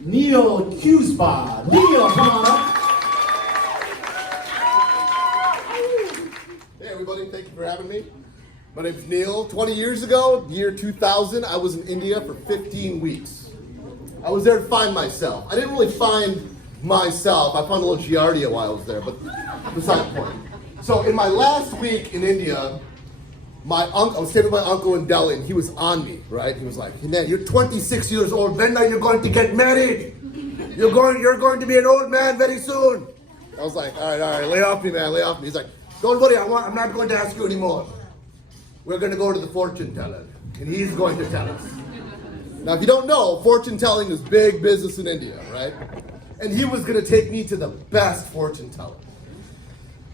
Neil Qusba. Neil, come on up. Hey everybody, thank you for having me. My name's Neil. 20 years ago, year 2000, I was in India for 15 weeks. I was there to find myself. I didn't really find myself. I found a little giardia while I was there, but beside the point. So in my last week in India, I was staying with my uncle in Delhi, and he was on me, right? He was like, "Hey man, you're 26 years old. When are you going to get married? You're going to be an old man very soon." I was like, all right, lay off me, man, lay off me. He's like, "Don't worry, I'm not going to ask you anymore. We're going to go to the fortune teller, and he's going to tell us." Now, if you don't know, fortune telling is big business in India, right? And he was going to take me to the best fortune teller.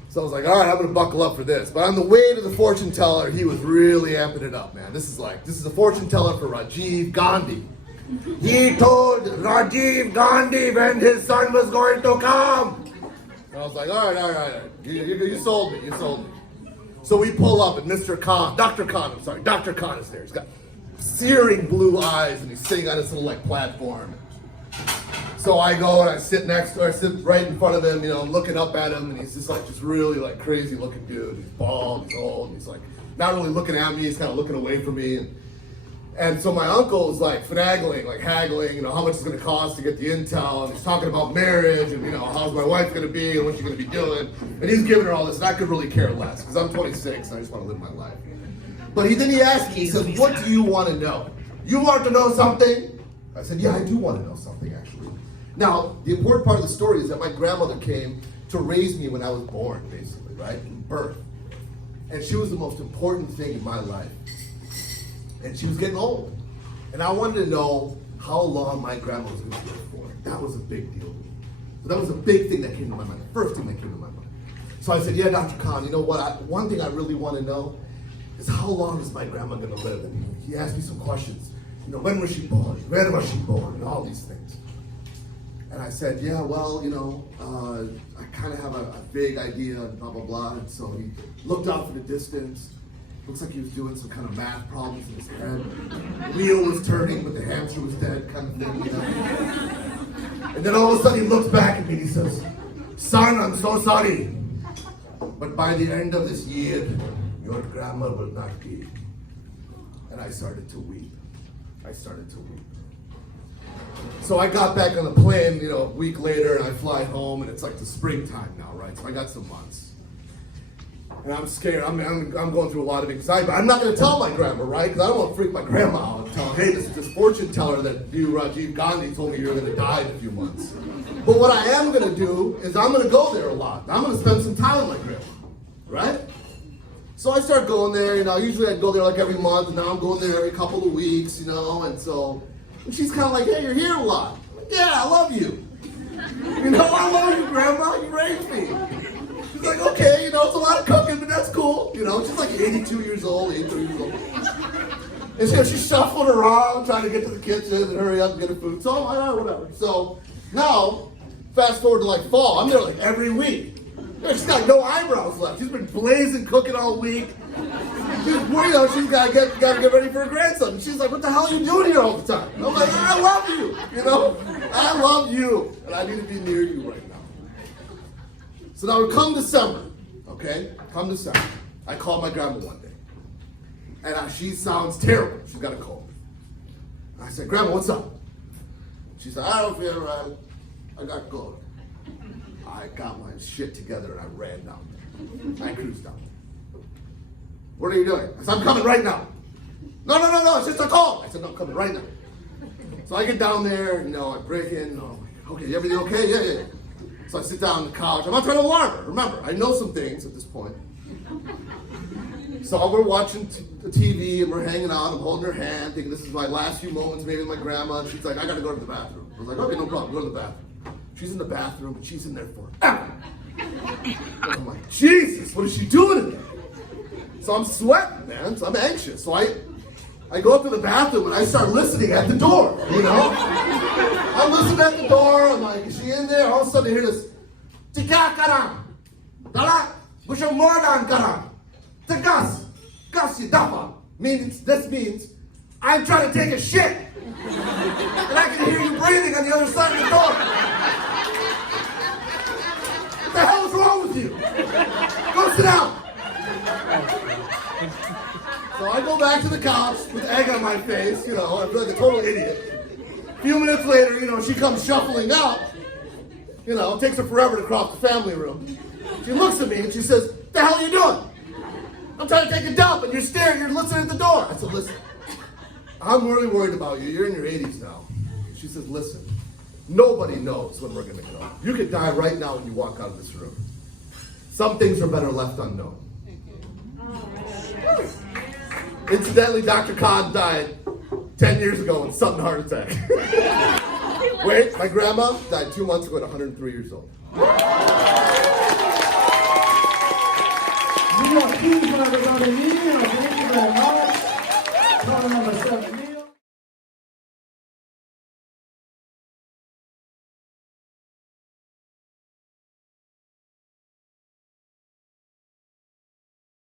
So I was like, all right, I'm going to buckle up for this. But on the way to the fortune teller, he was really amping it up, man. This is a fortune teller for Rajiv Gandhi. He told Rajiv Gandhi when his son was going to come. And I was like, all right. You sold me. So we pull up, and Dr. Khan is there. He's got searing blue eyes, and he's sitting on this little platform. So I go and I sit right in front of him, I'm looking up at him, and he's just really crazy looking dude. He's bald, he's old, he's not really looking at me, he's kind of looking away from me. And so my uncle is finagling, haggling, how much it's gonna cost to get the intel, and he's talking about marriage, and how's my wife gonna be, and what she's gonna be doing. And he's giving her all this, and I could really care less, because I'm 26, and I just wanna live my life. But then he asked me, he says, "What do you wanna know? You want to know something?" I said, "Yeah, I do wanna know something, actually." Now, the important part of the story is that my grandmother came to raise me when I was born, basically, right? In birth. And she was the most important thing in my life. And she was getting old. And I wanted to know how long my grandma was going to live for. That was a big deal to me. So that was a big thing that came to my mind, the first thing that came to my mind. So I said, "Yeah, Dr. Khan, you know what? One thing I really want to know is how long is my grandma going to live?" And he asked me some questions. When was she born? Where was she born? And all these things. And I said, "Yeah, well, I kind of have a vague idea, blah, blah, blah." And so he looked out for the distance. Looks like he was doing some kind of math problems in his head. Wheel was turning, but the hamster was dead, kind of thing, And then all of a sudden he looks back at me and he says, "Son, I'm so sorry, but by the end of this year, your grandma will not be." And I started to weep. So I got back on the plane, a week later, and I fly home, and it's the springtime now, right? So I got some months. And I'm scared. I'm going through a lot of anxiety, but I'm not going to tell my grandma, right? Because I don't want to freak my grandma out and tell her, "Hey, this is this fortune teller that you, Rajiv Gandhi, told me you're going to die in a few months." But what I am going to do is I'm going to go there a lot. I'm going to spend some time with my grandma, right? So I start going there, usually I'd go there every month, and now I'm going there every couple of weeks, and she's kind of like, "Hey, you're here a lot." I'm like, "Yeah, I love you. I love you, Grandma. You raised me." She's like, "Okay, it's a lot of cooking, but that's cool." She's 82 years old, 83 years old. And so she's shuffling around, trying to get to the kitchen and hurry up and get her food. So I'm like, all right, whatever. So now, fast forward to fall. I'm there every week. She's got no eyebrows left. She's been blazing cooking all week. She's worried, she's got to get ready for her grandson. And she's like, "What the hell are you doing here all the time?" And I'm like, "I love you, I love you, and I need to be near you right now." So now come December, okay? Come December. I called my grandma one day, and she sounds terrible. She's got a cold. I said, "Grandma, what's up?" She said, "I don't feel right. I got cold." I got my shit together and I ran down there. I cruised down there. "What are you doing?" I said, "I'm coming right now." No, it's just a call. I said, "No, I'm coming right now." So I get down there, I break in. "Oh, okay, everything okay?" Yeah. So I sit down on the couch. I'm not trying to alarm her. Remember, I know some things at this point. So we're watching the TV and we're hanging out. I'm holding her hand, thinking this is my last few moments maybe with my grandma. And she's like, "I got to go to the bathroom." I was like, "Okay, no problem. Go to the bathroom." She's in the bathroom, but she's in there forever. And I'm like, Jesus, what is she doing in there? So I'm sweating, man. So I'm anxious. So I go up to the bathroom and I start listening at the door, I'm listening at the door. I'm like, is she in there? All of a sudden I hear this, "Tika karam. Dala, busha mordan karam. Takas. Kasi dafa." This means, I'm trying to take a shit. And I can hear you breathing on the other side of the door. What the hell is wrong with you? Go sit down. So I go back to the couch with egg on my face, I feel like a total idiot. A few minutes later, she comes shuffling out. It takes her forever to cross the family room. She looks at me and she says, "What the hell are you doing? I'm trying to take a dump and you're listening at the door." I said, "Listen, I'm really worried about you. You're in your 80s now." She says, "Listen, nobody knows when we're going to go. You could die right now when you walk out of this room. Some things are better left unknown." Incidentally, Dr. Khan died 10 years ago with a sudden heart attack. Wait, my grandma died 2 months ago at 103 years old.